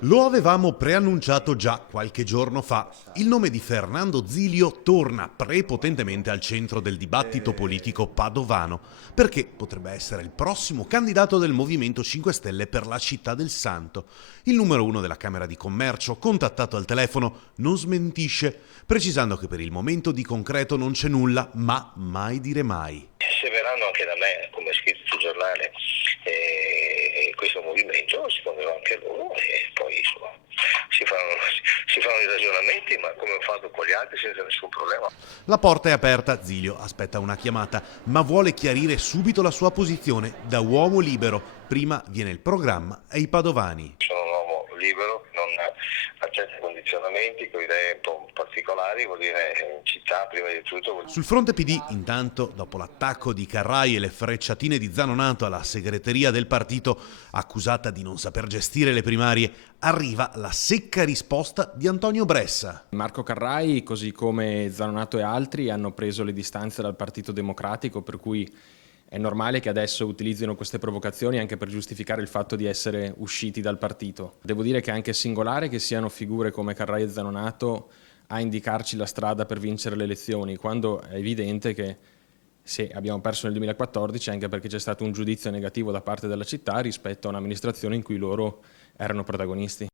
Lo avevamo preannunciato già qualche giorno fa. Il nome di Fernando Zilio torna prepotentemente al centro del dibattito politico padovano, perché potrebbe essere il prossimo candidato del Movimento 5 Stelle per la città del Santo. Il numero uno della Camera di Commercio, contattato al telefono, non smentisce, precisando che per il momento di concreto non c'è nulla, ma mai dire mai. Se verranno anche da me, come scritto sul giornale, questo movimento, risponderò anche loro e poi insomma, si fanno i ragionamenti, ma come ho fatto con gli altri senza nessun problema. La porta è aperta, Zilio aspetta una chiamata, ma vuole chiarire subito la sua posizione da uomo libero. Prima viene il programma e i padovani. Sono un uomo libero, non accetta condizionamenti, con idee un po' particolari, vuol dire in città prima di tutto. Sul fronte PD, intanto, dopo l'attacco di Carrai e le frecciatine di Zanonato alla segreteria del partito, accusata di non saper gestire le primarie, arriva la secca risposta di Antonio Bressa. Marco Carrai, così come Zanonato e altri, hanno preso le distanze dal Partito Democratico, per cui è normale che adesso utilizzino queste provocazioni anche per giustificare il fatto di essere usciti dal partito. Devo dire che è anche singolare che siano figure come Carrai e Zanonato a indicarci la strada per vincere le elezioni, quando è evidente che se abbiamo perso nel 2014 è anche perché c'è stato un giudizio negativo da parte della città rispetto a un'amministrazione in cui loro erano protagonisti.